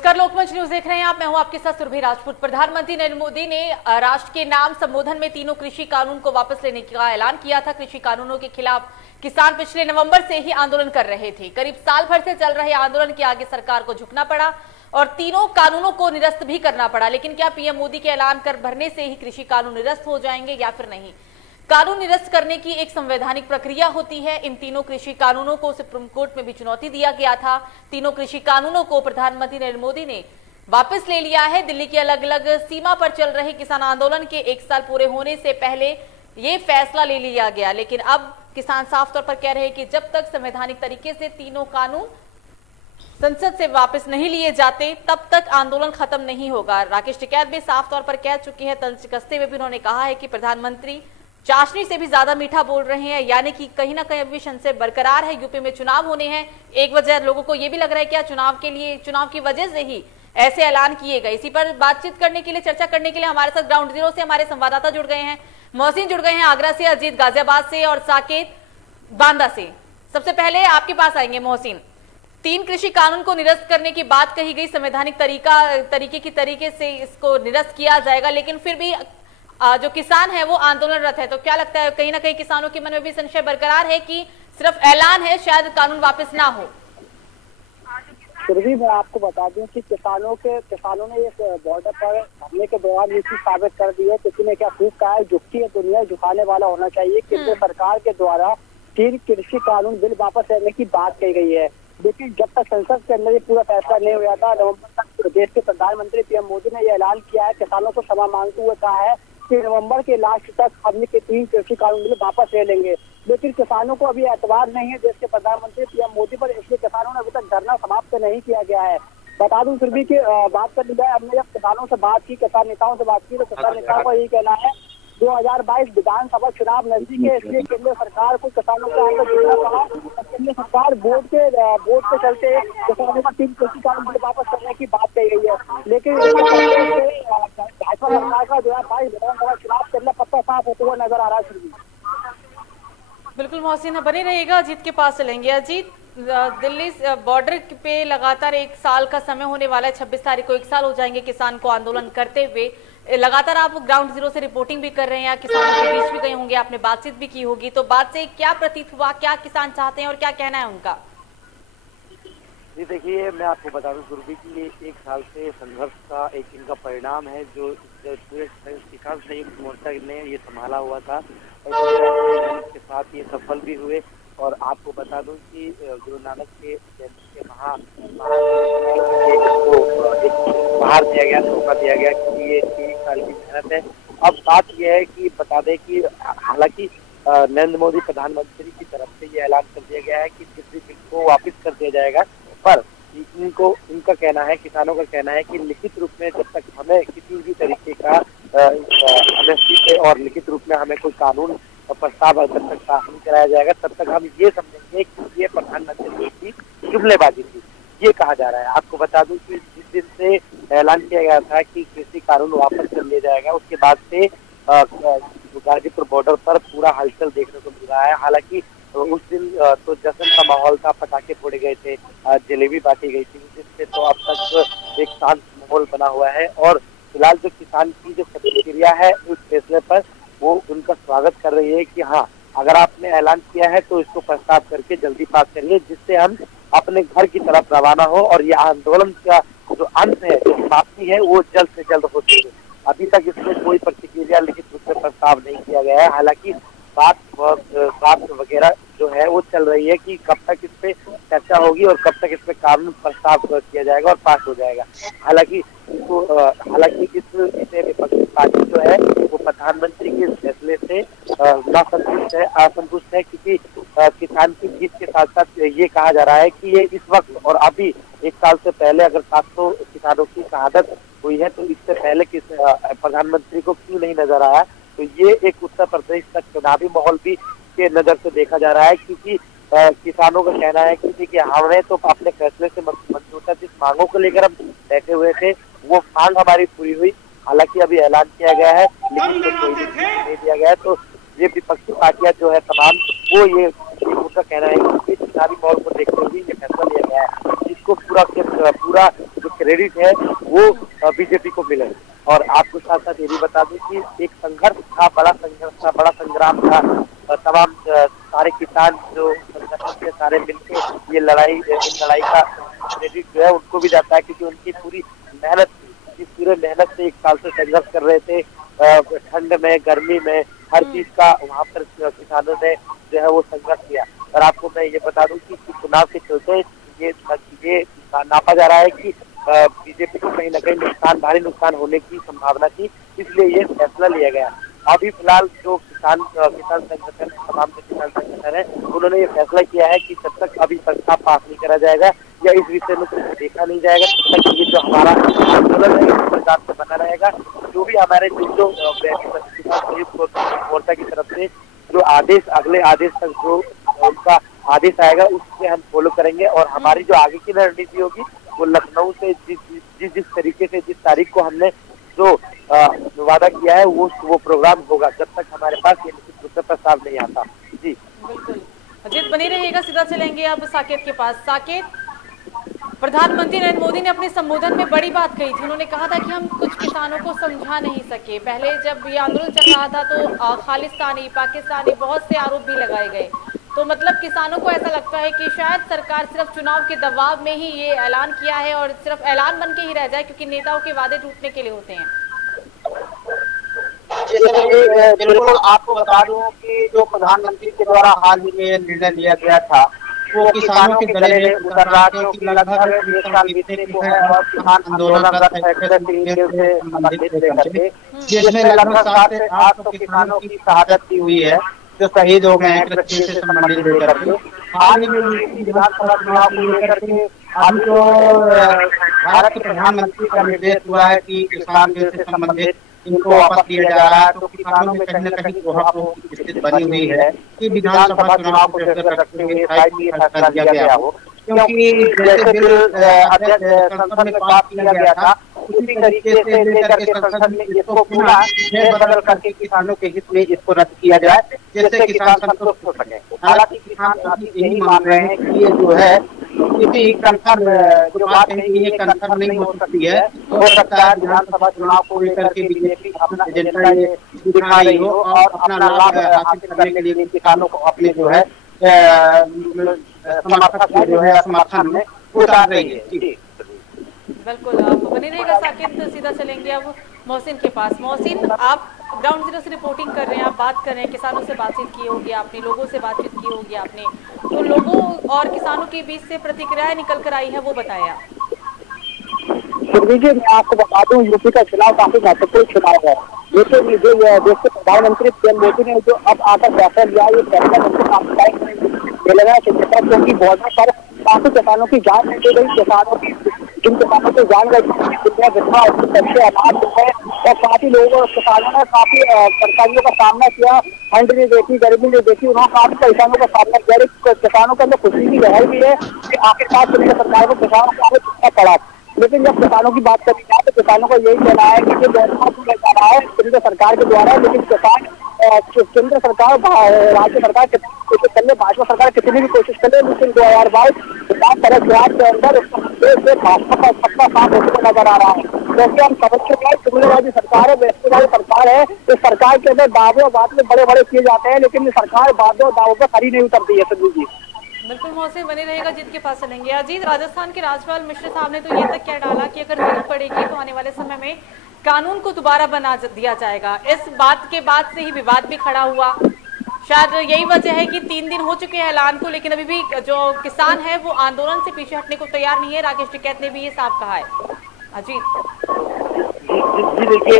नमस्कार, लोकमंच न्यूज देख रहे हैं आप। मैं हूं आपके साथ सुरभि राजपूत। प्रधानमंत्री नरेंद्र मोदी ने राष्ट्र के नाम संबोधन में तीनों कृषि कानून को वापस लेने का ऐलान किया था। कृषि कानूनों के खिलाफ किसान पिछले नवंबर से ही आंदोलन कर रहे थे। करीब साल भर से चल रहे आंदोलन के आगे सरकार को झुकना पड़ा और तीनों कानूनों को निरस्त भी करना पड़ा। लेकिन क्या पीएम मोदी के ऐलान कर भरने से ही कृषि कानून निरस्त हो जाएंगे या फिर नहीं? कानून निरस्त करने की एक संवैधानिक प्रक्रिया होती है। इन तीनों कृषि कानूनों को सुप्रीम कोर्ट में भी चुनौती दिया गया था। तीनों कृषि कानूनों को प्रधानमंत्री नरेंद्र मोदी ने वापस ले लिया है। दिल्ली की अलग अलग सीमा पर चल रहे किसान आंदोलन के 1 साल पूरे होने से पहले ये फैसला ले लिया गया। लेकिन अब किसान साफ तौर पर कह रहे हैं कि जब तक संवैधानिक तरीके से तीनों कानून संसद से वापस नहीं लिए जाते तब तक आंदोलन खत्म नहीं होगा। राकेश टिकैत भी साफ तौर पर कह चुकी है। तंज कसते हुए भी उन्होंने कहा है कि प्रधानमंत्री चाशनी से भी ज्यादा मीठा बोल रहे हैं, यानी कि कहीं ना कहीं अभी संशय बरकरार है। यूपी में चुनाव होने हैं। एक वजह लोगों को यह भी लग रहा है कि चुनाव की वजह से ही ऐसे ऐलान किए गए। इसी पर बातचीत करने के लिए, चर्चा करने के लिए हमारे साथ ग्राउंड जीरो से हमारे संवाददाता जुड़ गए हैं। मोहसिन जुड़ गए हैं आगरा से, अजीत गाजियाबाद से और साकेत बांदा से। सबसे पहले आपके पास आएंगे मोहसिन। 3 कृषि कानून को निरस्त करने की बात कही गई, संवैधानिक तरीके से इसको निरस्त किया जाएगा, लेकिन फिर भी जो किसान है वो आंदोलनरत है। तो क्या लगता है, कहीं ना कहीं किसानों के मन में भी संशय बरकरार है कि सिर्फ ऐलान है, शायद कानून वापस ना हो? फिर भी मैं आपको बता दूं कि किसानों ने इस बॉर्डर पर हमले के दौरान ये चीज साबित कर दी है। किसी ने क्या खूब कहा है, झुकती है दुनिया, झुकाने वाला होना चाहिए। केंद्र सरकार के द्वारा 3 कृषि कानून बिल वापस लेने की बात कही गई है, लेकिन जब तक संसद के अंदर ये पूरा फैसला नहीं हुआ था, नवंबर तक देश के प्रधानमंत्री पीएम मोदी ने ये ऐलान किया है, किसानों को क्षमा मांगते हुए कहा है कि नवंबर के लास्ट तक हमने के 3 कृषि कानून बिल वापस ले लेंगे। लेकिन किसानों को अभी एतबार नहीं है देश के प्रधानमंत्री पीएम मोदी पर, इसलिए किसानों ने अभी तक धरना समाप्त नहीं किया गया है। बता दूं फिर भी कि बात कर ली जाए, हमने जब किसानों से बात की, किसान नेताओं से बात की, तो किसान नेताओं का यही कहना है 2022 विधानसभा चुनाव नजदीक है, इसलिए केंद्र सरकार को किसानों के आगे जुड़ना पड़ा। केंद्र सरकार वोट के चलते किसानों का 3 कृषि कानून बिल वापस करने की बात कही गई है। लेकिन भाजपा सरकार का 2022 विधानसभा चुनाव चलना पत्ता साफ होते हुए नजर आ रहा है। बिल्कुल मोहसिन बने रहेगा, अजीत के पास चलेंगे। अजीत, दिल्ली बॉर्डर पे लगातार 1 साल का समय होने वाला है। 26 तारीख को 1 साल हो जाएंगे किसान को आंदोलन करते हुए। लगातार आप ग्राउंड जीरो से रिपोर्टिंग भी कर रहे हैं, या किसानों के बीच भी गए होंगे, आपने बातचीत भी की होगी, तो बात से क्या प्रतीत हुआ, क्या किसान चाहते हैं और क्या कहना है उनका? जी देखिए, मैं आपको बता दूं सुरभि की ये 1 साल से संघर्ष का एक इनका परिणाम है, जो किसान संयुक्त मोर्चा ने ये संभाला हुआ था और के साथ ये सफल भी हुए। और आपको बता दूं कि गुरु नानक के जयंती के उपहार दिया गया, मौका दिया गया कि ये 1 साल की मेहनत है। अब बात यह है कि बता दें कि हालांकि नरेंद्र मोदी प्रधानमंत्री की तरफ से ये ऐलान कर दिया गया है कि कृषि बिल को वापस कर दिया जाएगा, पर इनका कहना है, किसानों का कहना है कि लिखित रूप में जब तक हमें किसी भी तरीके का और लिखित रूप में हमें कोई कानून प्रस्ताव जब तक पास नहीं कराया जाएगा, तब तक हम ये समझेंगे कि ये प्रधानमंत्री की जुमलेबाजी थी, ये कहा जा रहा है। आपको बता दूं कि जिस दिन से ऐलान किया गया था कि कृषि कानून वापस कर लिया जाएगा, उसके बाद से गाजीपुर बॉर्डर पर पूरा हलचल देखने को मिल रहा है। हालांकि उस दिन तो जश्न का माहौल था, पटाखे फोड़े गए थे, जलेबी बांटी गई थी, जिससे तो अब तक एक शांत माहौल बना हुआ है। और फिलहाल जो किसान की जो प्रतिक्रिया है उस फैसले पर, वो उनका स्वागत कर रही है कि हाँ, अगर आपने ऐलान किया है तो इसको प्रस्ताव करके जल्दी पास करिए, जिससे हम अपने घर की तरफ रवाना हो और ये आंदोलन का जो अंत है, जो समाप्ति है, वो जल्द से जल्द हो सके। अभी तक इसमें कोई प्रतिक्रिया लिखित रूप में प्रस्ताव नहीं किया गया है। हालांकि बात वगैरह जो है वो चल रही है कि कब तक इस पे चर्चा होगी और कब तक इस पे कानून प्रस्ताव किया जाएगा और पास हो जाएगा। हालांकि इसे विपक्षी पार्टी जो है वो प्रधानमंत्री के फैसले से असंतुष्ट है, क्योंकि किसान की जीत के साथ साथ ये कहा जा रहा है कि ये इस वक्त और अभी 1 साल से पहले अगर 700 किसानों की शहादत हुई है, तो इससे पहले प्रधानमंत्री को क्यों नहीं नजर आया। तो ये एक उत्तर प्रदेश तक चुनावी माहौल भी के नजर से देखा जा रहा है, क्योंकि किसानों का कहना है कि देखिए, हमने तो अपने फैसले से मंजूर था, जिस मांगों को लेकर हम बैठे हुए थे वो मांग हमारी पूरी हुई। हालांकि अभी ऐलान किया गया है, लेकिन कोई नहीं दिया गया है। तो ये विपक्षी पार्टियां जो है तमाम, वो ये उनका कहना है कि इस चुनावी माहौल को देखते हुए ये फैसला लिया गया है, जिसको पूरा जो क्रेडिट है वो बीजेपी को मिले। और आपको साथ साथ ये भी बता दें कि एक संघर्ष था, बड़ा संघर्ष था, बड़ा संग्राम था, तमाम सारे किसान जो संगठन के सारे मिलकर ये लड़ाई का क्रेडिट जो है उनको भी जाता है, क्योंकि उनकी पूरी मेहनत, इस पूरे मेहनत से 1 साल से संघर्ष कर रहे थे, ठंड में, गर्मी में, हर चीज का वहाँ पर किसानों ने जो है वो संघर्ष किया। और आपको मैं ये बता दूं कि चुनाव के चलते ये नापा जा रहा है कि बीजेपी को कहीं ना कहीं भारी नुकसान होने की संभावना थी, इसलिए ये फैसला लिया गया। अभी फिलहाल जो किसान संगठन, तमाम जो किसान संगठन है, उन्होंने ये फैसला किया है कि जब तक अभी प्रस्ताव पास नहीं करा जाएगा या इस विषय में कुछ देखा नहीं जाएगा, तब तक ये जो हमारा आंदोलन है इस प्रकार से बना रहेगा। जो भी हमारे जो संयुक्त मोर्चा की तरफ से जो आदेश, अगले आदेश तक जो उनका आदेश आएगा उससे हम फॉलो करेंगे, और हमारी जो आगे की रणनीति होगी वो लखनऊ से जिस तरीके से, जिस तारीख को हमने जो वादा किया है वो प्रोग्राम होगा, जब तक हमारे पास ये लिखित रूप में प्रस्ताव नहीं आता। जी बिल्कुल, अजीत बने रहिएगा। सीधा चलेंगे अब साकेत के पास। साकेत, प्रधानमंत्री नरेंद्र मोदी ने अपने संबोधन में बड़ी बात कही थी। उन्होंने कहा था कि हम कुछ किसानों को समझा नहीं सके। पहले जब ये आंदोलन चल रहा था तो खालिस्तानी, पाकिस्तानी बहुत से आरोप भी लगाए गए। तो मतलब किसानों को ऐसा लगता है कि शायद सरकार सिर्फ चुनाव के दबाव में ही ये ऐलान किया है और सिर्फ ऐलान बन के ही रह जाए, क्योंकि नेताओं के वादे टूटने के लिए होते हैं। बिल्कुल, आपको बता दूं कि जो प्रधानमंत्री के द्वारा हाल ही में निर्णय लिया गया था वो किसानों के गले में उतर रहा, क्योंकि लगभग 1 साल बीतने को है और किसान आंदोलनरत से संबंधित लेकर, जिसमें लगभग 7 से 800 किसानों की शहादत की हुई है जो शहीद हो गए हैं कृषि से संबंधित लेकर के। हाल ही में विधानसभा चुनाव को लेकर के अब जो भारत के प्रधानमंत्री का निर्देश हुआ है कि किसान बिल से संबंधित इनको वापस लिया जा रहा है, तो किसानों में कहीं न कहीं ऊहापोह स्थिति बनी हुई है कि विधानसभा चुनाव को ध्यान रखते हुए शायद ये फैसला लिया गया हो, क्योंकि जैसे बिल संसद में पास किया गया था उसी तरीके से लेकर के संसद में इसको पूरा बदल करके किसानों के हित में इसको रद्द किया जाए, जिससे किसान संतुष्ट हो सके। हालांकि किसान अभी यही मान रहे हैं कि ये जो है किसी कंफर्म जो बात है कंफर्म नहीं हो सकती है। हो सकता है विधानसभा चुनाव को लेकर के बीजेपी अपना एजेंडा ये दिखा रही हो और अपना लाभ हासिल करने के लिए किसानों को अपने जो है समर्थक जो है समर्थन में उतार रही है। बिल्कुल, आप बने रहेगा साकेत। सीधा चलेंगे अब मोहसिन के पास। मोहसिन, आप ग्राउंड जीरो से रिपोर्टिंग कर रहे हैं, आप बात कर रहे हैं, किसानों से बातचीत की होगी आपने, लोगों से बातचीत की होगी आपने, तो लोगों और किसानों के बीच से प्रतिक्रियाएं निकल कर आई है, वो बताया। देखिए, मैं आपको बता दूं यूपी का चुनाव काफी महत्वपूर्ण चुनाव है। देखिए, जो देश के प्रधानमंत्री पीएम मोदी ने जो अब आकर फैसला लिया, ये फैसला मिलेगा क्योंकि बॉर्डर पर काफी किसानों की जान दी गई। किसानों की जिन किसानों को जान गई विधवा बच्चे अनाज है और काफी लोगों किसानों ने काफी परेशानियों का सामना किया। ठंड नहीं देखी, गर्मी नहीं देखी, उन्होंने काफी परेशानियों का सामना किया। किसानों के अंदर खुशी की लहर भी है कि आखिरकार सरकार को किसानों को कितना पड़ा। लेकिन जब किसानों की बात करी जाए तो किसानों को यही कहना है कि ये किया जा रहा है केंद्र सरकार के द्वारा, लेकिन किसान केंद्र सरकार, राज्य सरकार कितनी कोशिश कर ले, भाजपा सरकार कितनी भी कोशिश कर ले, लेकिन 2022 विधानसभा चुनाव के अंदर भाजपा का सत्ता साफ होते हुए नजर आ रहा है। क्योंकि हम समझ चुके हैं सुविधावादी सरकार है, व्यक्तिवादी सरकार है। इस सरकार के अंदर दावे और बात में बड़े बड़े किए जाते हैं, लेकिन सरकार बातों और दावों पर खरी नहीं उतरती है। संजू जी बिल्कुल, मोहसिन बने रहेगा, जीत के पास चलेंगे। अजीत, राजस्थान के राज्यपाल मिश्र साहब ने तो ये तक क्या डाला कि अगर जरूरत पड़ेगी तो आने वाले समय में कानून को दोबारा बना दिया जाएगा। इस बात के बाद से ही विवाद भी खड़ा हुआ। शायद यही वजह है कि 3 दिन हो चुके हैं ऐलान को, लेकिन अभी भी जो किसान है वो आंदोलन से पीछे हटने को तैयार नहीं है। राकेश टिकैत ने भी ये साफ कहा है। अजीत जी देखिए,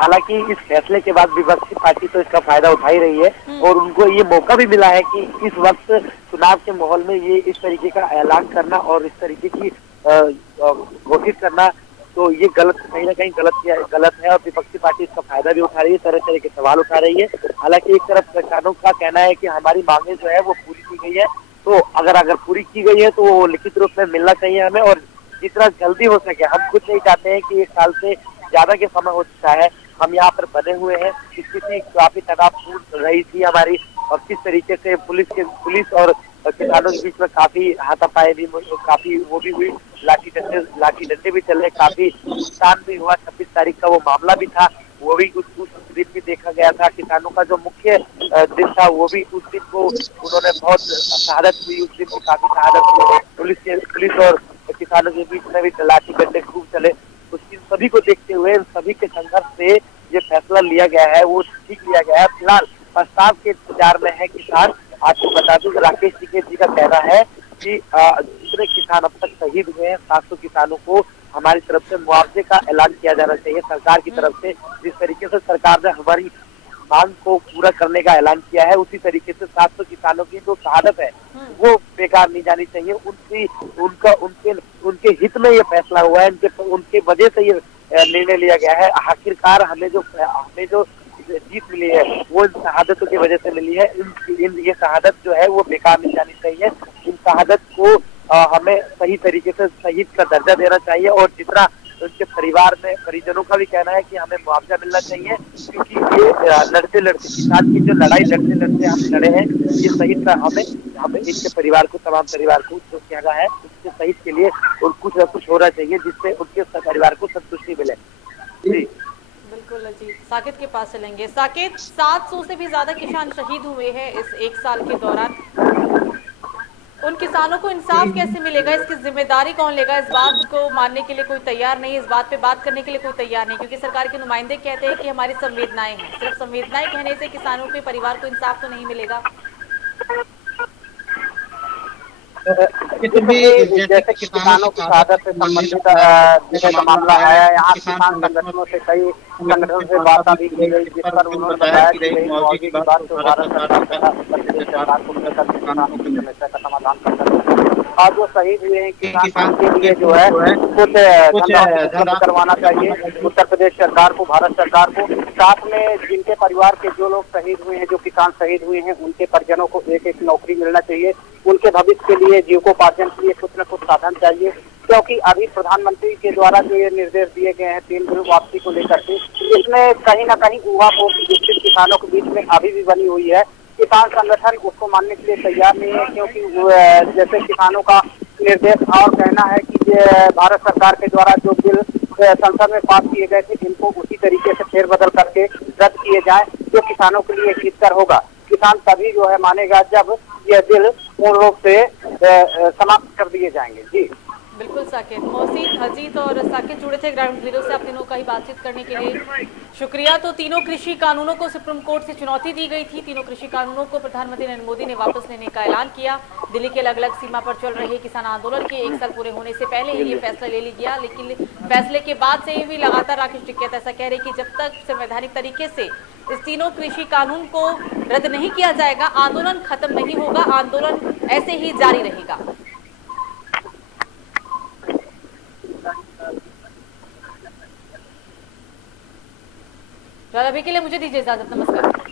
हालांकि इस फैसले के बाद विपक्षी पार्टी तो इसका फायदा उठा ही रही है और उनको ये मौका भी मिला है कि इस वक्त चुनाव के माहौल में ये इस तरीके का ऐलान करना और इस तरीके की घोषित करना, तो ये गलत, कहीं ना कहीं गलत है और विपक्षी पार्टी इसका फायदा भी उठा रही है, तरह तरह के सवाल उठा रही है। हालांकि एक तरफ किसानों का कहना है कि हमारी मांगे जो है वो पूरी की गई है, तो अगर पूरी की गई है तो वो लिखित रूप में मिलना चाहिए हमें, और जितना जल्दी हो सके। हम कुछ नहीं चाहते हैं कि 1 साल से ज्यादा के समय हो चुका है, हम यहाँ पर बने हुए हैं, स्थिति काफी तनावपूर्ण रही थी हमारी और किस तरीके से पुलिस और किसानों के बीच में काफी हाथापाई भी काफी वो भी हुई, लाठी डंडे भी चले, काफी नुकसान भी हुआ। 26 तारीख का वो मामला भी था, वो भी उस दिन भी देखा गया था। किसानों का जो मुख्य दिन था वो भी उस दिन को उन्होंने बहुत शहादत हुई, उस दिन को काफी शहादत हुई। पुलिस और किसानों के बीच में भी लाठी डंडे खूब चले। उसकी सभी को देखते हुए सभी के संघर्ष से ये फैसला लिया गया है, वो ठीक लिया गया है। फिलहाल प्रस्ताव के इंतजार में है किसान। आपको बता दूं राकेश टिकैत जी का कहना है कि जितने किसान अब तक शहीद हुए हैं 700 किसानों को हमारी तरफ से मुआवजे का ऐलान किया जाना चाहिए सरकार की तरफ से। जिस तरीके से सरकार ने हमारी मांग को पूरा करने का ऐलान किया है, उसी तरीके से 700 किसानों की जो शहादत है वो बेकार नहीं जानी चाहिए। उनके हित में ये फैसला हुआ है, उनके वजह से ये निर्णय लिया गया है। आखिरकार हमें जो जीत मिली है वो इन शहादतों की वजह से मिली है। ये शहादत जो है वो बेकार नहीं जानी चाहिए। इन शहादत को हमें सही तरीके से शहीद का दर्जा देना चाहिए और जितना उनके परिवार में परिजनों का भी कहना है कि हमें मुआवजा मिलना चाहिए, क्योंकि ये लड़ते किसान की जो लड़ाई लड़ते हम लड़े हैं, ये शहीद का हमें इनके परिवार को, तमाम परिवार को जो कहना है उसके शहीद के लिए और कुछ न कुछ होना चाहिए जिससे उनके परिवार को संतुष्टि मिले। जी बिल्कुल जी, साकिब के पास चलेंगे। साकिब, 700 से भी ज्यादा किसान शहीद हुए हैं इस एक साल के दौरान। उन किसानों को इंसाफ कैसे मिलेगा, इसकी जिम्मेदारी कौन लेगा? इस बात को मानने के लिए कोई तैयार नहीं, इस बात पे बात करने के लिए कोई तैयार नहीं, क्योंकि सरकार के नुमाइंदे कहते हैं कि हमारी संवेदनाएं हैं। सिर्फ संवेदनाएं कहने से किसानों के परिवार को इंसाफ तो नहीं मिलेगा। जैसे किसानों की शहादत से संबंधित विषय का मामला है, यहाँ किसान संगठनों से कई संगठनों से वार्ता भी की गई, जिस पर उन्होंने बताया कि मुआवजे की बात तो भारत सरकार को लेकर किसानों की समस्या का समाधान कर सकते हैं। और जो शहीद हुए हैं किसान के लिए जो है कुछ धन करवाना चाहिए उत्तर प्रदेश सरकार को, भारत सरकार को। साथ में जिनके परिवार के जो लोग शहीद हुए हैं, जो किसान शहीद हुए हैं, उनके परिजनों को एक नौकरी मिलना चाहिए। उनके भविष्य के लिए, जीविकोपार्जन के लिए कुछ न कुछ साधन चाहिए, क्योंकि अभी प्रधानमंत्री के द्वारा जो ये निर्देश दिए गए हैं 3 बिल वापसी को लेकर के, इसमें कहीं न कहीं ऊहापोह विकसित किसानों के बीच में अभी भी बनी हुई है। किसान संगठन उसको मानने के लिए तैयार नहीं है, क्योंकि जैसे किसानों का निर्देश और कहना है कि भारत सरकार के द्वारा जो बिल संसद में पास किए गए थे, इनको उसी तरीके से फेरबदल करके रद्द किए जाए, जो किसानों के लिए हितकर होगा। किसान तभी जो है मानेगा जब ये बिल पूर्ण रूप से समाप्त कर दिए जाएंगे। जी बिल्कुल साकिब, मौसीन, अजीत और साकिब जुड़े थे ग्राउंड जीरो से। आप तीनों का ही बातचीत करने के लिए शुक्रिया। तो तीनों कृषि कानूनों को सुप्रीम कोर्ट से चुनौती दी गई थी। तीनों कृषि कानूनों को प्रधानमंत्री नरेंद्र मोदी ने वापस लेने का ऐलान किया। दिल्ली के अलग अलग सीमा पर चल रहे किसान आंदोलन के 1 साल पूरे होने से पहले ही ये फैसला ले लिया गया, लेकिन फैसले के बाद से भी लगातार राकेश टिकैत ऐसा कह रहे कि जब तक संवैधानिक तरीके से इस तीनों कृषि कानून को रद्द नहीं किया जाएगा, आंदोलन खत्म नहीं होगा, आंदोलन ऐसे ही जारी रहेगा। अभी के लिए मुझे दीजिए इजाजत, नमस्कार।